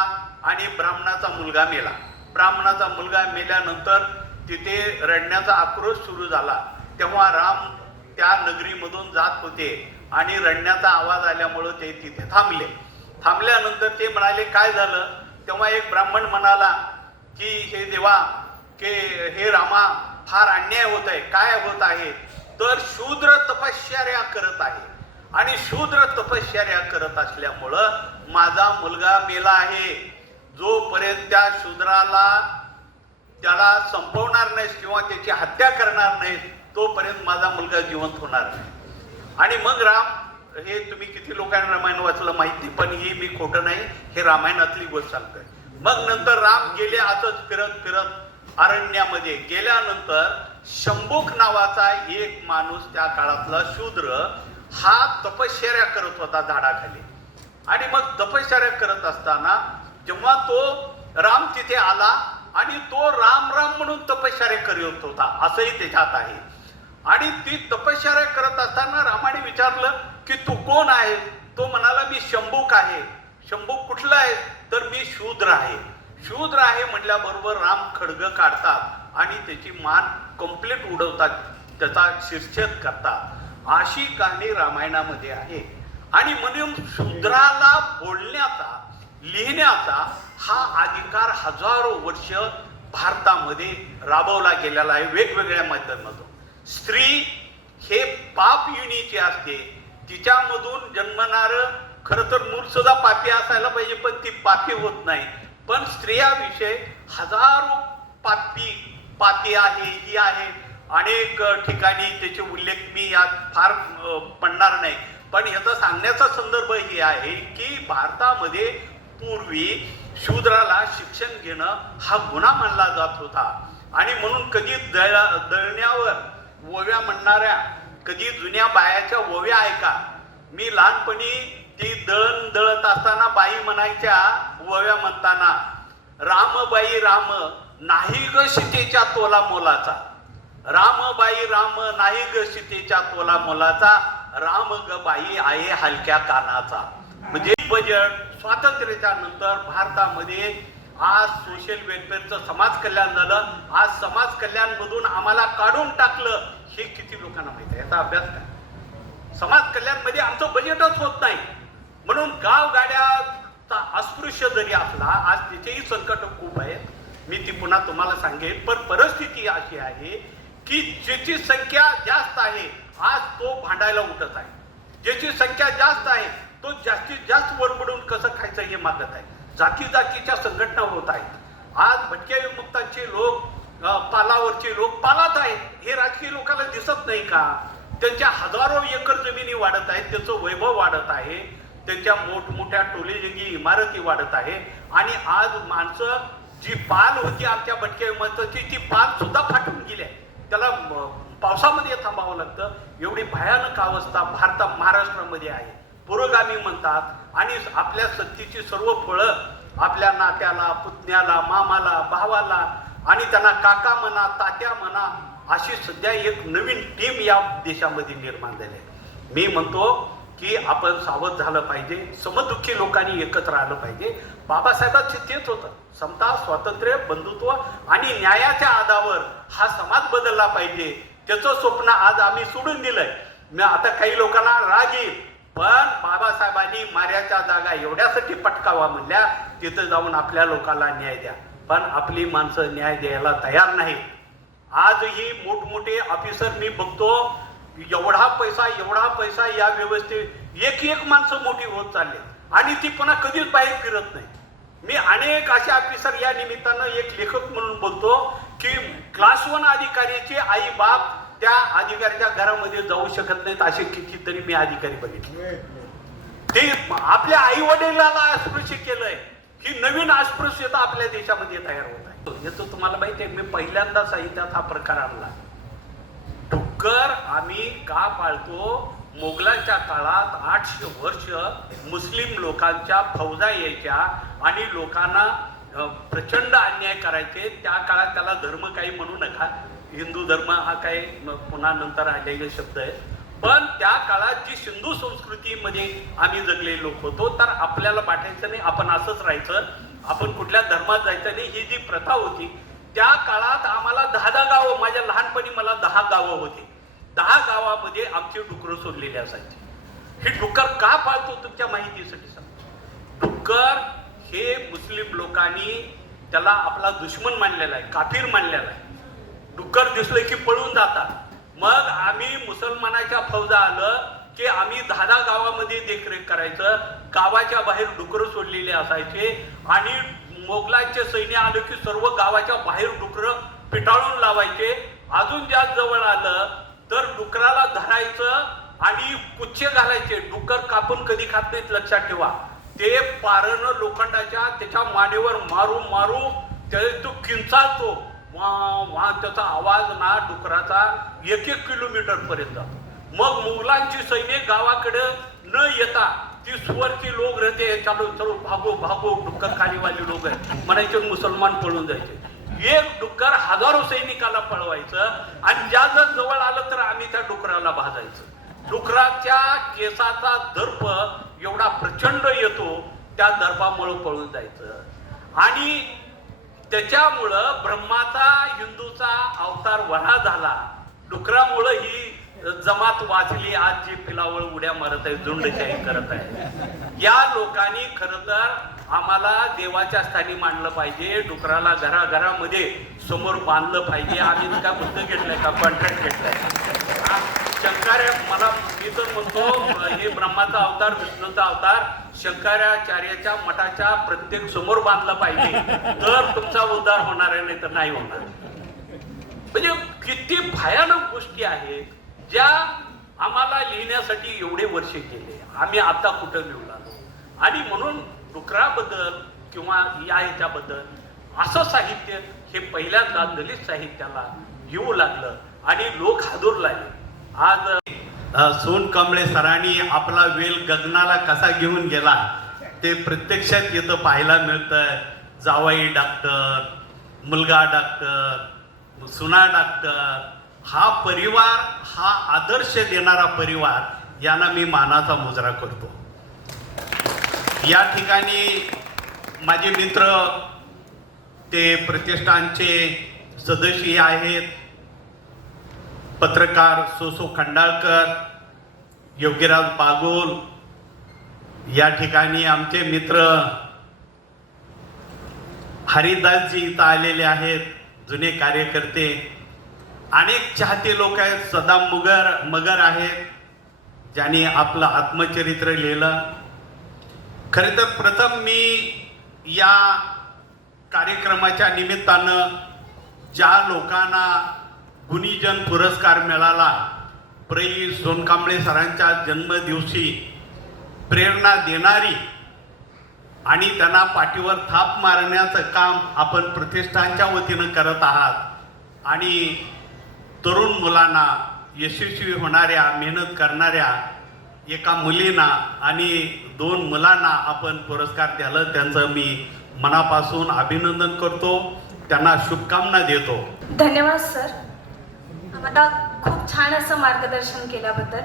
आणि ब्राह्मणाचा मुलगा मेला. ब्राह्मणाचा मुलगा मेल्यानंतर तिथे रडण्याचा आक्रोश सुरू झाला. तेव्हा राम त्या नगरीमधून जात होते आणि रडण्याचा आवाज आल्यामुळं ते तिथे थांबले. थांबल्यानंतर ते म्हणाले काय झालं. तेव्हा एक ब्राह्मण म्हणाला की हे देवा, की हे रामा, फार अन्याय होत आहे. काय होत आहे तर शूद्र तपश्चर्या करत आहे आणि शूद्र तपश्चर्या करत असल्यामुळं माझा मुलगा मेला आहे. जोपर्यंत त्या शूद्राला त्याला संपवणार नाहीस किंवा त्याची हत्या करणार नाहीस तोपर्यंत माझा मुलगा जिवंत होणार नाही. आणि मग राम, हे तुम्ही किती लोकांना रामायण वाचलं माहिती, पण ही मी खोटं नाही, हे रामायणातली गोष्ट सांगतोय. मग नंतर राम गेले असंच फिरत फिरत अरण्यामध्ये. गेल्यानंतर शंभूक नावाचा एक माणूस, त्या काळातला शूद्र, हा तपश्चर्या करत होता झाडाखाली. आणि मग तपश्चर्या करत असताना जेव्हा तो राम तिथे आला आणि तो राम राम म्हणून तपश्चर्या करत होता, असंही त्याच्यात आहे. आणि ती तपश्चर्या करत असताना रामाने विचारलं की तू कोण आहे. तो म्हणाला मी शंभूक आहे. शंभूक कुठला आहे तर मी शूद्र आहे. शूद्र आहे म्हटल्याबरोबर राम खड्ग काढतात आणि त्याची मान कंप्लीट उडवतात, त्याचा शिरच्छेद करतात. अशी कहाणी रामायणामध्ये आहे. आणि म्हणून शूद्राला बोलण्याचा, लिहिण्याचा हा अधिकार हजारो वर्ष भारतामध्ये राबवला गेलेला आहे वेगवेगळ्या माध्यमातून. स्त्री हे पाप योनीची असते, तिच्यामधून जन्मणार खरं तर मूल सुद्धा पापी असायला पाहिजे, पण ती पापी होत नाही. पण स्त्रियाविषयी हजारो पापी आहे, ही आहे. अनेक ठिकाणी त्याचे उल्लेख मी यात फार पडणार नाही, पण याचा सांगण्याचा संदर्भ हे आहे की भारतामध्ये पूर्वी शूद्राला शिक्षण घेणं हा गुन्हा मानला जात होता. आणि म्हणून कधी दळण्यावर ओव्या म्हणणाऱ्या, कधी जुन्या बायाच्या ओव्या ऐका. मी लहानपणी ती दळण दळत असताना बाई म्हणायच्या ओव्या म्हणताना, रामबाई राम नाही ग सीतेच्या तोला मोलाचा. रामबाई राम नाही ग सीतेच्या तोला मोलाचा, राम ग बाई आहे हलक्या कानाचा. म्हणजे बजेट स्वातंत्र्याच्या नंतर भारतामध्ये आज सोशल वेलफेअरचं समाज कल्याण झालं. आज समाज कल्याण मधून आम्हाला काढून टाकलं, हे किती लोकांना माहिती आहे? याचा अभ्यास काय? समाज कल्याण मध्ये आमचं बजेटच होत नाही. म्हणून गावगाड्याचा अस्पृश्य जरी असला, आज तिथेही संकट खूप आहेत. मी ती पुन्हा तुम्हाला सांगेन. पण परिस्थिती अशी आहे की ज्याची संख्या जास्त आहे आज तो भांडायला उठत आहे. ज्याची संख्या जास्त आहे तो जास्तीत जास्त वरबडून कसं खायचं हे मागत आहे. जाती जातीच्या संघटना होत आहेत. आज भटक्या विमुक्तांचे लोक, पालावरचे लोक पालात आहेत. हे राजकीय लोकांना दिसत नाही का? त्यांच्या हजारो एकर जमिनी वाढत आहेत, त्यांचं वैभव वाढत आहे, त्यांच्या मोठमोठ्या टोलेजंगी इमारती वाढत आहे. आणि आज माणसं, जी पाल होती आमच्या भटक्या विमुक्तांची, ती पाल सुद्धा फाटून गेली आहे. त्याला पावसामध्ये थांबावं लागतं. एवढी भयानक अवस्था महाराष्ट्रामध्ये आहे. पुरोगामी म्हणतात आणि आपल्या सत्तेची सर्व फळं आपल्या नात्याला, पुतण्याला, मामाला, भावाला आणि त्यांना काका म्हणा, तात्या म्हणा, अशी सध्या एक नवीन टीम या देशामध्ये निर्माण झाली आहे. मी म्हणतो की आपण सावध झालं पाहिजे. समदुःखी लोकांनी एकत्र आलं पाहिजे. बाबासाहेबांचं तेच होतं, समता, स्वातंत्र्य, बंधुत्व आणि न्यायाच्या आधारावर हा समाज बदलला पाहिजे. त्याचं स्वप्न आज आम्ही सोडून दिलंय. आता काही लोकांना राग येईल, पण बाबासाहेबांनी माऱ्याच्या जागा एवढ्यासाठी पटकावा म्हणल्या, तिथं जाऊन आपल्या लोकांना न्याय द्या. पण आपली माणसं न्याय द्यायला तयार नाहीत. आजही मोठमोठे ऑफिसर मी बघतो, एवढा पैसा या व्यवस्थेत एक एक माणसं मोठी होत चालले आणि ती पुन्हा कधीच बाहेर फिरत नाही. मी अनेक असे ऑफिसर या निमित्तानं एक लेखक म्हणून बोलतो की क्लास 1 अधिकाऱ्याचे आई बाप त्या अधिकाऱ्याच्या घरामध्ये जाऊ शकत नाहीत असे कितीतरी मी अधिकारी बघितले. ते आपल्या आई वडिलांना अस्पृश्य केलंय. ही नवीन अस्पृश्यता आपल्या देशामध्ये तयार होत आहे. याचं तुम्हाला माहिती आहे, मी पहिल्यांदा साहित्यात हा प्रकार आणला. डुक्कर आम्ही का पाळतो? मोगलांच्या काळात 800 वर्ष मुस्लिम लोकांच्या फौजा यायच्या आणि लोकांना प्रचंड अन्याय करायचे. त्या काळात त्याला धर्म काही म्हणू नका, हिंदू धर्म हा काही पुन्हा नंतर आलेले शब्द आहे. पण त्या काळात जी सिंधू संस्कृतीमध्ये आम्ही जगलेले लोक होतो, तर आपल्याला वाटायचं नाही आपण असंच राहायचं, आपण कुठल्या धर्मात जायचं नाही, ही जी प्रथा होती. त्या काळात आम्हाला 10 गावं, माझ्या लहानपणी मला 10 गावं होती. 10 गावामध्ये आमची डुकरं सोडलेली असायची. हे डुक्कर का पाळतो तुमच्या माहितीसाठी सांगतो. डुक्कर हे मुस्लिम लोकांनी त्याला आपला दुश्मन मानलेला आहे, काफिर मानलेला आहे. डुक्कर दिसलं की पळून जातात. मग आम्ही मुसलमानाच्या फौजा आलं की आम्ही 10 गावामध्ये देखरेख करायचं. गावाच्या बाहेर डुकरं सोडलेले असायचे आणि मोगलांचे सैन्य आलं की सर्व गावाच्या बाहेर डुकरं पिटाळून लावायचे. अजून जास्त जवळ आलं तर डुकराला धरायचं आणि पुच्छे घालायचे. डुक्कर कापून कधी खात नाहीत, लक्षात ठेवा. ते पारणं लोखंडाच्या त्याच्या मानेवर मारू मारू तो किंचाळतो. वा त्याचा आवाज ना डुकराचा 1-1 किलोमीटर पर्यंत. मग मुघलांची सैन्य गावाकडे न येता ती सुवरची लोक रहते चालू चलो भागो भागो, डुक्कर खालीवाली लोक आहे म्हणायचे, मुसलमान पळून जायचे. एक डुक्कर हजारो सैनिकाला पळवायचं आणि ज्या जर जवळ आलं तर आम्ही त्या डुकराला भाजायचं. डुकराच्या केसाचा दर्प एवढा प्रचंड येतो, त्या दर्पामुळे पळून जायचं. आणि त्याच्यामुळं ब्रह्माचा हिंदूचा अवतार वरा झाला. डुकरामुळं ही जमात वाचली. आज जी पिलावळ उड्या मारत आहे, झुंडशाही करत आहे. या लोकांनी खरं तर आम्हाला देवाच्या स्थानी मांडलं पाहिजे. डुकराला घराघरामध्ये समोर बांधलं पाहिजे. आम्ही का बुद्ध घेतलंय का कॉन्ट्रॅक्ट घेतलाय? शंकर्या मला मी तर म्हणतो हे ब्रह्माचा अवतार, विष्णूचा अवतार शंकराचार्याच्या मठाच्या प्रत्येक समोर बांधलं पाहिजे, तर तुमचा उद्धार होणार आहे, नाही तर नाही होणार. म्हणजे किती भयानक गोष्टी आहेत ज्या आम्हाला लिहिण्यासाठी एवढे वर्ष गेले. आम्ही आता कुठं लिहू लागलो. आणि म्हणून डुकराबद्दल किंवा या ह्याच्याबद्दल असं साहित्य हे पहिल्यांदा दलित साहित्याला येऊ लागलं आणि लोक हादरू लागले. आज सोनकांबळे सरांनी आपला वेल गगनाला कसा घेऊन गेला ते प्रत्यक्षात इथं पाहायला मिळतंय. जावाई डॉक्टर, मुलगा डॉक्टर, सुना डॉक्टर, हा परिवार, हा आदर्श देणारा परिवार, यांना मी मानाचा मुजरा करतो. या ठिकाणी माझे मित्र ते प्रतिष्ठानचे सदस्य आहेत, पत्रकार सो खंडाळकर, योगीराज बागोल, या ठिकाणी आमचे मित्र हरिदासजी इथं आलेले आहेत, जुने कार्यकर्ते, अनेक चाहते लोक आहेत, सदाम मगर आहेत ज्यांनी आपलं आत्मचरित्र लिहिलं. खरं तर प्रथम मी या कार्यक्रमाच्या निमित्तानं ज्या लोकांना गुणीजन पुरस्कार मिळाला, सोनकांबळे सरांच्या जन्मदिवशी प्रेरणा देणारी आणि त्यांना पाठीवर थाप मारण्याचं काम आपण प्रतिष्ठानच्या वतीनं करत आहात आणि तरुण मुलांना, यशस्वी होणाऱ्या, मेहनत करणाऱ्या एका मुलींना आणि 2 मुलांना आपण पुरस्कार द्याल, त्यांचं मी मनापासून अभिनंदन करतो, त्यांना शुभकामना देतो. धन्यवाद सर, आम्हाला खूप छान असं मार्गदर्शन केल्याबद्दल.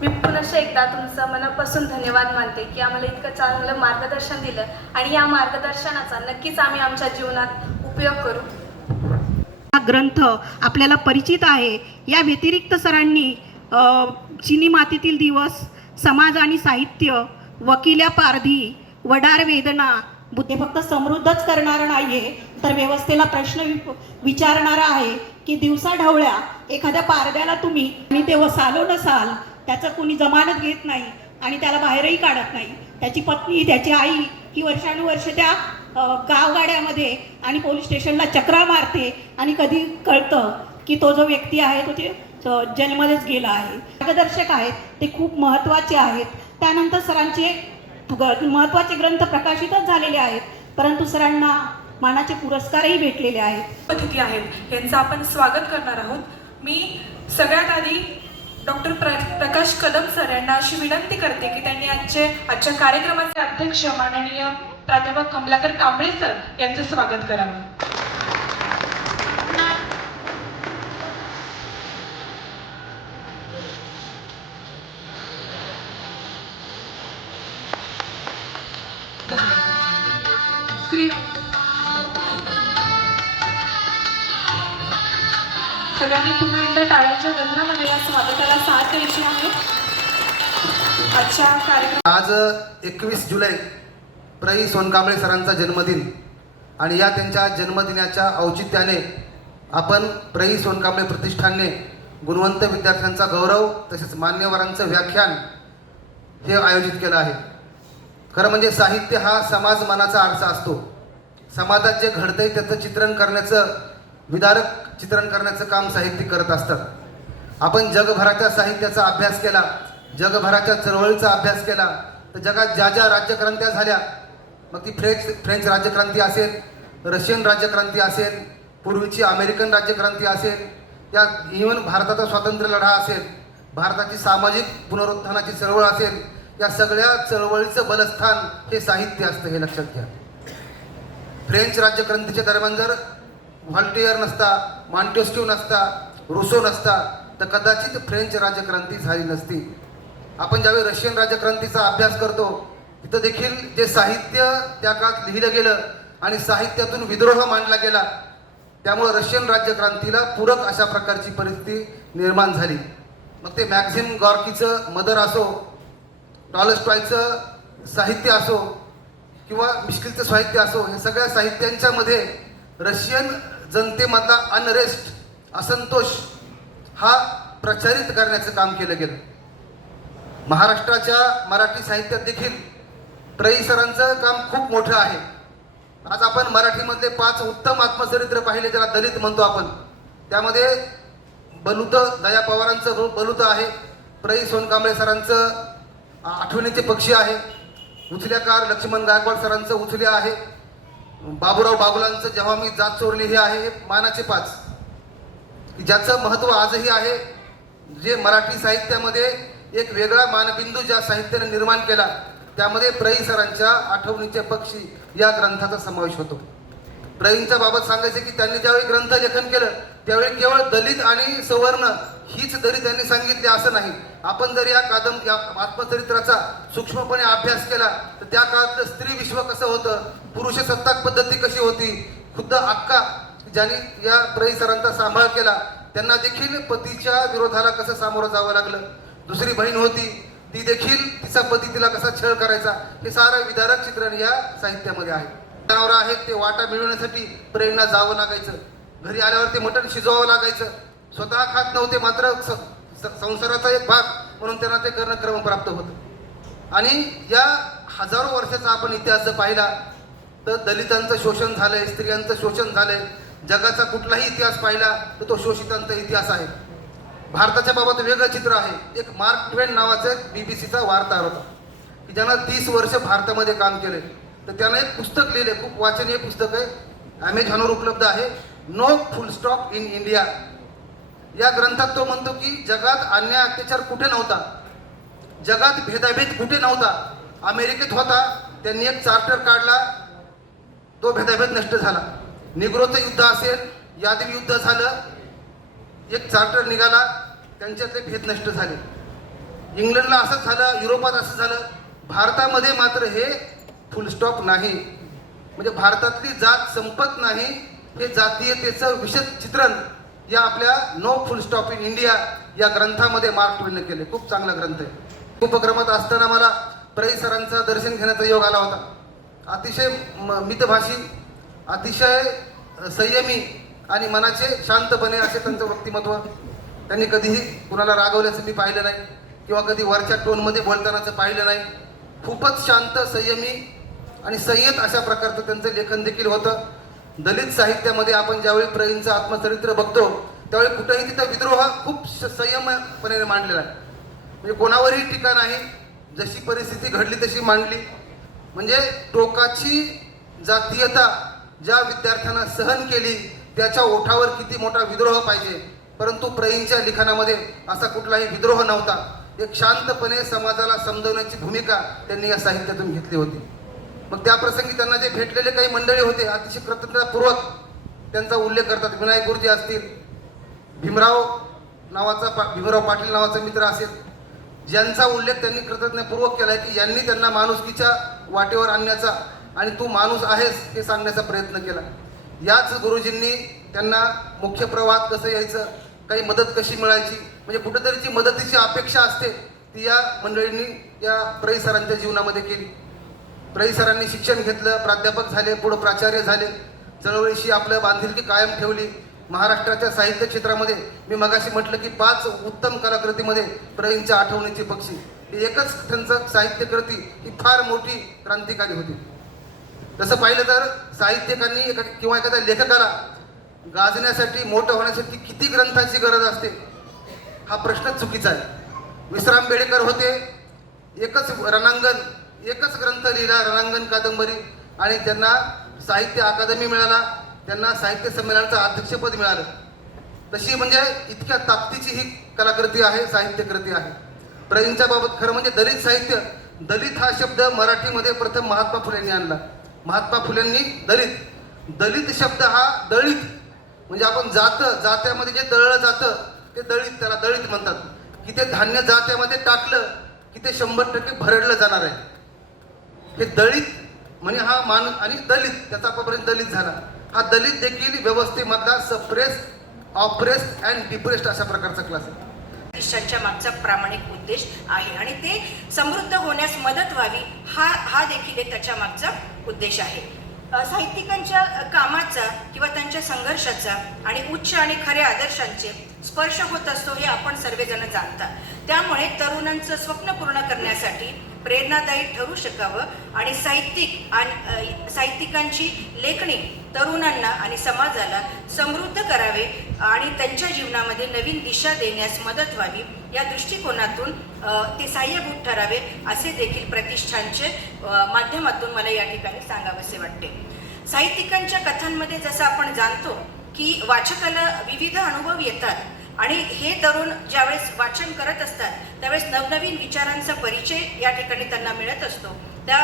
मी पुन्हा एकदा तुमचं मनापासून धन्यवाद मानते की आम्हाला इतकं चांगलं मार्गदर्शन दिलं आणि या मार्गदर्शनाचा नक्कीच आम्ही आमच्या जीवनात उपयोग करू. हा ग्रंथ आपल्याला परिचित आहे. या व्यतिरिक्त सरांनी चिनी मातीतील दिवस, समाज आणि साहित्य, वकिल्या पारधी, वडार वेदना, बुद्धी फक्त समृद्धच करणारा नाही आहे, तर व्यवस्थेला प्रश्न विचारणारा आहे की दिवसाढवळ्या एखाद्या पारड्याला तुम्ही आणि ते सालो नसाल, त्याचं कुणी जमानत घेत नाही आणि त्याला बाहेरही काढत नाही. त्याची पत्नी, त्याची आई ही वर्षानुवर्ष त्या गावगाड्यामध्ये आणि पोलीस स्टेशनला चक्रा मारते आणि कधी कळतं की तो जो व्यक्ती आहे तो ते जेलमध्येच गेला आहे. मार्गदर्शक आहेत ते खूप महत्त्वाचे आहेत. त्यानंतर सरांचे महत्त्वाचे ग्रंथ प्रकाशितच झालेले आहेत, परंतु सरांना मानाचे पुरस्कारही भेटलेले आहेत. अतिथी आहेत यांचं आपण स्वागत करणार आहोत. मी सगळ्यात आधी डॉक्टर प्रकाश कदम सर यांना अशी विनंती करते की त्यांनी आजच्या कार्यक्रमाचे अध्यक्ष माननीय प्राध्यापक कमलाकर कांबळे सर यांचं स्वागत करावं. सगळ्यांनी पुन्हा एकदा टाळ्यांच्या गजरामध्ये या स्वागताला साथ द्यायची आहे. आजच्या कार्यक्रम आज 21 जुलै प्र. सोनकांबळे सरांचा जन्मदिन आणि या त्यांच्या जन्मदिनाच्या औचित्याने आपण प्र. सोनकांबळे प्रतिष्ठानने गुणवंत विद्यार्थ्यांचा गौरव तसेच मान्यवरांचं व्याख्यान हे आयोजित केलं आहे. खरं म्हणजे साहित्य हा समाज मनाचा आरसा असतो. समाजात जे घडतंय त्याचं चित्रण करण्याचं, विदारक चित्रण करण्याचं काम साहित्यिक करत असतात. आपण जगभराच्या साहित्याचा अभ्यास केला, जगभराच्या चळवळीचा अभ्यास केला, तर जगात ज्या ज्या राज्यक्रांत्या झाल्या, मग ती फ्रेंच राज्यक्रांती असेल, रशियन राज्यक्रांती असेल, पूर्वीची अमेरिकन राज्यक्रांती असेल, या इव्हन भारताचा स्वातंत्र्य लढा असेल, भारताची सामाजिक पुनरुत्थानाची चळवळ असेल, या सगळ्या चळवळीचं बलस्थान हे साहित्य असतं, हे लक्षात घ्या. फ्रेंच राज्यक्रांतीच्या दरम्यान जर व्हॉल्टियर नसता, मॉन्टेस्क्यू नसता, रुसो नसता, तर कदाचित फ्रेंच राज्यक्रांती झाली नसती. आपण ज्यावेळी रशियन राज्यक्रांतीचा अभ्यास करतो तिथं देखील जे साहित्य त्या काळात लिहिलं गेलं आणि साहित्यातून विद्रोह मांडला गेला, त्यामुळं रशियन राज्यक्रांतीला पूरक अशा प्रकारची परिस्थिती निर्माण झाली. मग ते मॅक्झिम गॉर्कीचं मदर असो, टॉलस्टॉयचं साहित्य असो किंवा मिश्किलचं साहित्य असो, हे सगळ्या साहित्यांच्या मध्ये रशियन जनतेमधला अनरेस्ट, असंतोष हा प्रचारित करण्याचं काम केलं गेलं. महाराष्ट्राच्या मराठी साहित्यात देखील प्र. सरांचं काम खूप मोठं आहे. आज आपण मराठीमधले 5 उत्तम आत्मचरित्र पाहिले, ज्याला दलित म्हणतो आपण. त्यामध्ये बलुत, दया पवारांचं बलुत आहे, प्र. सोनकांबळे सरांचं आठवणीचे पक्षी आहे, उचल्याकार लक्ष्मण गायकवाड सरांचं उचल्या आहे, बाबूराव बागुलांचं जेव्हा मी जात चोरली हे आहे. हे मानाचे 5 की ज्याचं महत्त्व आजही आहे. जे मराठी साहित्यामध्ये एक वेगळा मानबिंदू ज्या साहित्याने निर्माण केला, त्यामध्ये प्र. सरांच्या आठवणीचे पक्षी या ग्रंथाचा समावेश होतो. प्र.च्या बाबत सांगायचे की त्यांनी ज्यावेळी ग्रंथ लेखन केलं त्यावेळी केवळ दलित आणि सवर्ण हीच दरी त्यांनी सांगितली असं नाही. आपण जर या आत्मचरित्राचा सूक्ष्मपणे अभ्यास केला तर त्या काळातलं स्त्री विश्व कसं होतं, पुरुष सत्ताक पद्धती कशी होती, खुद्द अक्का ज्यांनी या प्र. सरांचा सांभाळ केला त्यांना देखील पतीच्या विरोधाला कसं सामोरं जावं लागलं. दुसरी बहीण होती, ती देखील तिचा पती तिला कसा छळ करायचा, हे सारं विदारक चित्रण या साहित्यामध्ये आहे. जनावरं आहेत ते वाटा मिळवण्यासाठी प्रेरणा जावं लागायचं, घरी आल्यावर ते मटण शिजवावं लागायचं. स्वतः खात नव्हते, मात्र संसाराचा एक भाग म्हणून त्यांना ते करणं क्रमप्राप्त होतं. आणि या हजारो वर्षाचा आपण इतिहास जर पाहिला तर दलितांचं शोषण झालंय, स्त्रियांचं शोषण झालंय. जगाचा कुठलाही इतिहास पाहिला तर तो शोषितांचा इतिहास आहे. भारताच्या बाबत वेगळं चित्र आहे. एक मार्क ट्वेन नावाचा एक BBC वार्ताहर होता की ज्यानं 30 वर्ष भारतामध्ये काम केले. तर त्यानं एक पुस्तक लिहिले, खूप वाचनीय पुस्तक आहे, ॲमेझॉनवर उपलब्ध आहे, no full stop in India. या ग्रंथात तो म्हणतो की जगात अन्याय अत्याचार कुठे नव्हता, जगात भेदाभेद कुठे नव्हता. अमेरिकेत होता, त्यांनी एक चार्टर काढला, तो भेदाभेद नष्ट झाला. निग्रोचं युद्ध असेल, यादवी युद्ध झालं, एक चार्टर निघाला, त्यांच्यातले भेद नष्ट झाले. इंग्लंडला असंच झालं, युरोपात असं झालं. भारतामध्ये मात्र हे फुल स्टॉप नाही. म्हणजे भारतातली जात संपत नाही, हे जातीयतेचं विशद चित्रण या आपल्या no full stop in India या ग्रंथामध्ये मार्क ट्वेनने केले. खूप चांगला ग्रंथ आहे. उपक्रमात असताना मला प्र. सरांचा दर्शन घेण्याचा योग आला होता. अतिशय मितभाषी, अतिशय संयमी आणि मनाचे शांतपणे असे त्यांचं व्यक्तिमत्व. त्यांनी कधीही कुणाला रागवल्याचं मी पाहिलं नाही किंवा कधी वरच्या टोनमध्ये बोलतानाचं पाहिलं नाही. खूपच शांत, संयमी आणि संयत अशा प्रकारचं त्यांचं लेखन देखील होतं. दलित साहित्यामध्ये आपण ज्यावेळी प्र.चं आत्मचरित्र बघतो त्यावेळी कुठेही तिथं विद्रोह खूप संयमपणे मांडलेला आहे. म्हणजे कोणावरही टीका नाही, जशी परिस्थिती घडली तशी मांडली. म्हणजे टोकाची जातीयता ज्या विद्यार्थ्यांना सहन केली त्याच्या ओठावर किती मोठा विद्रोह पाहिजे, परंतु प्र.च्या लिखाणामध्ये असा कुठलाही विद्रोह नव्हता. एक शांतपणे समाजाला समजवण्याची भूमिका त्यांनी या साहित्यातून घेतली होती. मग त्या प्रसंगी त्यांना जे भेटलेले काही मंडळी होते अतिशय कृतज्ञतापूर्वक त्यांचा उल्लेख करतात. विनायक गुरुजी असतील, भीमराव पाटील नावाचा मित्र असेल, ज्यांचा उल्लेख त्यांनी कृतज्ञतापूर्वक केला आहे की यांनी त्यांना माणुसकीच्या वाटेवर आणण्याचा आणि तू माणूस आहेस हे सांगण्याचा प्रयत्न केला. याच गुरुजींनी त्यांना मुख्य प्रवाहात कसं यायचं, काही मदत कशी मिळायची, म्हणजे कुठेतरी जी मदतीची अपेक्षा असते ती या मंडळींनी या प्र. सरांच्या जीवनामध्ये केली. प्र. सरांनी शिक्षण घेतलं, प्राध्यापक झाले, पुढं प्राचार्य झाले, चळवळीशी आपलं बांधिलकी कायम ठेवली. महाराष्ट्राच्या साहित्य क्षेत्रामध्ये मी मगाशी म्हटलं की 5 उत्तम कलाकृतीमध्ये प्र.च्या आठवणीची पक्षी ही एकच त्यांचं साहित्यकृती ही फार मोठी क्रांतिकारी होती. तसं पाहिलं तर साहित्यिकांनी किंवा एखाद्या लेखकाला गाजण्यासाठी, मोठं होण्यासाठी किती ग्रंथाची गरज असते हा प्रश्नच चुकीचा आहे. विश्राम बेडेकर होते, एकच ग्रंथ लिहिला, रणांगण कादंबरी, आणि त्यांना साहित्य अकादमी मिळाला, त्यांना साहित्य संमेलनाचं अध्यक्षपद मिळालं. तशी म्हणजे इतक्या ताकदीची ही कलाकृती आहे, साहित्यकृती आहे. प्र.च्या बाबत खरं म्हणजे दलित साहित्य, दलित हा शब्द मराठीमध्ये प्रथम महात्मा फुलेंनी आणला. महात्मा फुलेंनी दलित शब्द हा दळित म्हणजे आपण जात्यामध्ये जे दळलं जातं ते दळित, त्याला दळित म्हणतात. की ते धान्य जात्यामध्ये टाकलं की ते 100% भरडलं जाणार आहे. हे दळित म्हणजे हा माणूस, आणि दलित त्याचा आतापर्यंत दलित झाला. हा दलित देखील व्यवस्थेमधला सप्रेस्ड, ऑप्रेस्ड अँड डिप्रेस्ड अशा प्रकारचा क्लास आहे. प्रतिष्ठानच्या मागचा प्रामाणिक उद्देश आहे आणि ते समृद्ध होण्यास मदत व्हावी हा देखील एक त्याच्या मागचा उद्देश आहे. साहित्यिकांच्या कामाचा किंवा त्यांच्या संघर्षाचा आणि उच्च आणि खऱ्या आदर्शांचे स्पर्श होत असतो हे आपण सर्वजण जाणतात. त्यामुळे तरुणांचं स्वप्न पूर्ण करण्यासाठी प्रेरणादायी ठरू शकावं आणि साहित्यिकांची लेखणी तरुणांना आणि समाजाला समृद्ध करावे आणि त्यांच्या जीवनामध्ये नवीन दिशा देण्यास मदत व्हावी या दृष्टिकोनातून ते सहाय्यभूत ठरावे असे देखील प्रतिष्ठानचे माध्यमातून मला या ठिकाणी सांगावेसे वाटते. साहित्यिकांच्या कथांमध्ये जसं आपण जाणतो की वाचकाला विविध अनुभव येतात आणि हे तरुण ज्यावेळेस वाचन करत असतात त्यावेळेस नवनवीन विचारांचा परिचय या ठिकाणी त्यांना मिळत असतो. त्या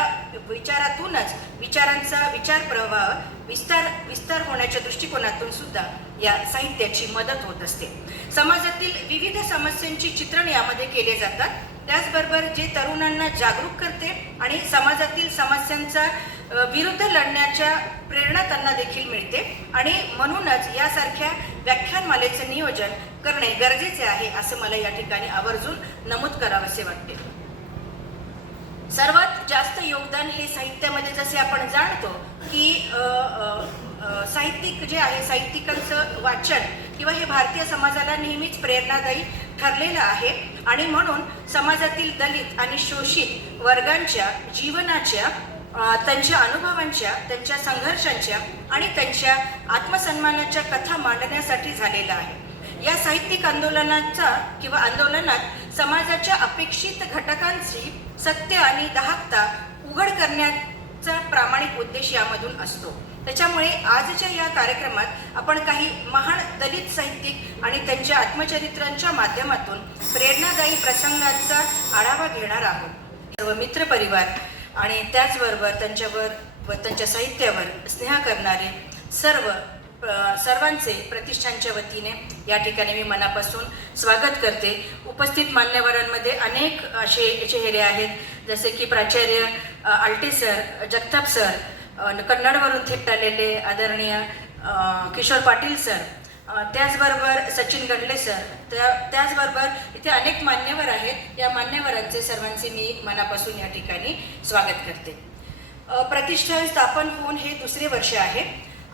विचारातूनच विचारांचा विचार प्रवाह विस्तार होण्याच्या दृष्टिकोनातून सुद्धा या साहित्याची मदत होत असते. समाजातील विविध समस्यांची चित्रण यामध्ये केले जातात. त्याचबरोबर जे तरुणांना जागरूक करते आणि समाजातील समस्यांचा विरुद्ध लढण्याच्या प्रेरणा त्यांना देखील मिळते आणि म्हणूनच यासारख्या व्याख्यानमालेचं नियोजन करणे गरजेचे आहे असं मला या ठिकाणी आवर्जून नमूद करावेसे वाटते. सर्वात जास्त योगदान हे साहित्यामध्ये जसे आपण जाणतो की साहित्यिक जे आहे साहित्यिकांचं वाचन किंवा हे भारतीय समाजाला नेहमीच प्रेरणादायी ठरलेलं आहे आणि म्हणून समाजातील दलित आणि शोषित वर्गांच्या जीवनाच्या त्यांच्या अनुभवांच्या, त्यांच्या संघर्षांच्या आणि त्यांच्या आत्मसन्मानाच्या कथा मांडण्यासाठी झालेला आहे. या साहित्यिक आंदोलनात समाजाच्या अपेक्षित घटकांची सत्य आणि दाहकता उघड करण्याचा प्रामाणिक उद्देश यामधून असतो. त्याच्यामुळे आजच्या या कार्यक्रमात आपण काही महान दलित साहित्यिक आणि त्यांच्या आत्मचरित्रांच्या माध्यमातून प्रेरणादायी प्रसंगांचा आढावा घेणार आहोत. सर्व मित्रपरिवार आणि त्याचबरोबर त्यांच्यावर व त्यांच्या साहित्यावर स्नेह करणारे सर्वांचे प्रतिष्ठानच्या वतीने या ठिकाणी मी मनापासून स्वागत करते. उपस्थित मान्यवरांमध्ये अनेक असे चेहरे आहेत जसे की प्राचार्य आलटे सर, जगताप सर, कन्नडवरून थेट आलेले आदरणीय किशोर पाटील सर, त्याचबरोबर सचिन गंडले सर, त्याचबरोबर इथे अनेक मान्यवर आहेत. या मान्यवरांचे सर्वांचे मी मनापासून या ठिकाणी स्वागत करते. प्रतिष्ठान स्थापन होऊन हे दुसरे वर्ष आहे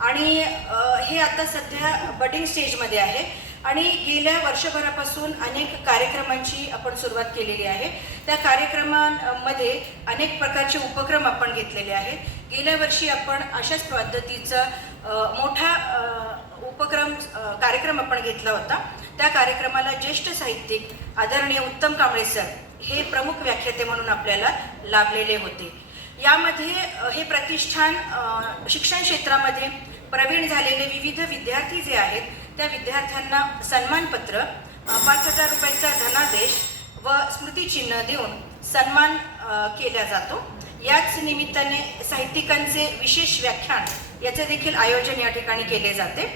आणि हे आता सध्या बडिंग स्टेजमध्ये आहे आणि गेल्या वर्षभरापासून अनेक कार्यक्रमांची आपण सुरुवात केलेली आहे. त्या कार्यक्रमांमध्ये अनेक प्रकारचे उपक्रम आपण घेतलेले आहेत. गेल्या वर्षी आपण अशाच पद्धतीचा मोठा कार्यक्रम आपण घेतला होता. त्या कार्यक्रमाला ज्येष्ठ साहित्यिक आदरणीय उत्तम कांबळे सर हे प्रमुख व्याख्याते म्हणून आपल्याला लाभलेले होते. यामध्ये हे प्रतिष्ठान शिक्षण क्षेत्रामध्ये प्रवीण झालेले विविध विद्यार्थी जे आहेत त्या विद्यार्थ्यांना सन्मानपत्र, 5,000 रुपयाचा धनादेश व स्मृतिचिन्ह देऊन सन्मान केला जातो. याच निमित्ताने साहित्यिकांचे विशेष व्याख्यान याचे देखील आयोजन या ठिकाणी केले जाते.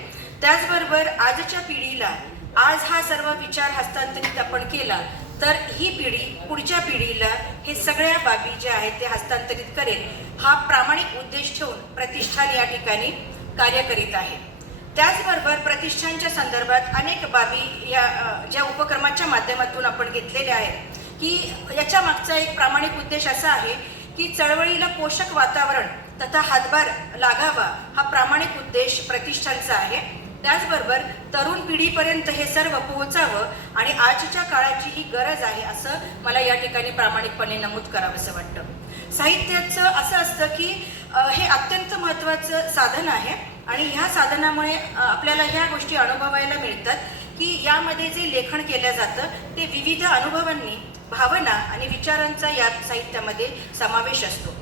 त्याचबरोबर आजच्या पिढीला आज हा सर्व विचार हस्तांतरित आपण केला तर ही पिढी पुढच्या पिढीला हे सगळ्या बाबी ज्या आहेत ते हस्तांतरित करेल हा प्रामाणिक उद्देश ठेवून प्रतिष्ठान या ठिकाणी कार्य करीत आहे. त्याचबरोबर प्रतिष्ठानच्या संदर्भात अनेक बाबी या ज्या उपक्रमाच्या माध्यमातून आपण घेतलेल्या आहेत की याच्या मागचा एक प्रामाणिक उद्देश असा आहे की चळवळीला पोषक वातावरण तथा हातभार लागावा हा प्रामाणिक उद्देश प्रतिष्ठानचा आहे. त्याचबरोबर तरुण पिढीपर्यंत हे सर्व पोहोचावं आणि आजच्या काळाची ही गरज आहे असं मला या ठिकाणी प्रामाणिकपणे नमूद करावंसं वाटतं. साहित्याचं असं असतं की हे अत्यंत महत्त्वाचं साधन आहे आणि ह्या साधनामुळे आपल्याला ह्या गोष्टी अनुभवायला मिळतात की यामध्ये जे लेखन केलं जातं ते विविध अनुभवांनी भावना आणि विचारांचा या साहित्यामध्ये समावेश असतो.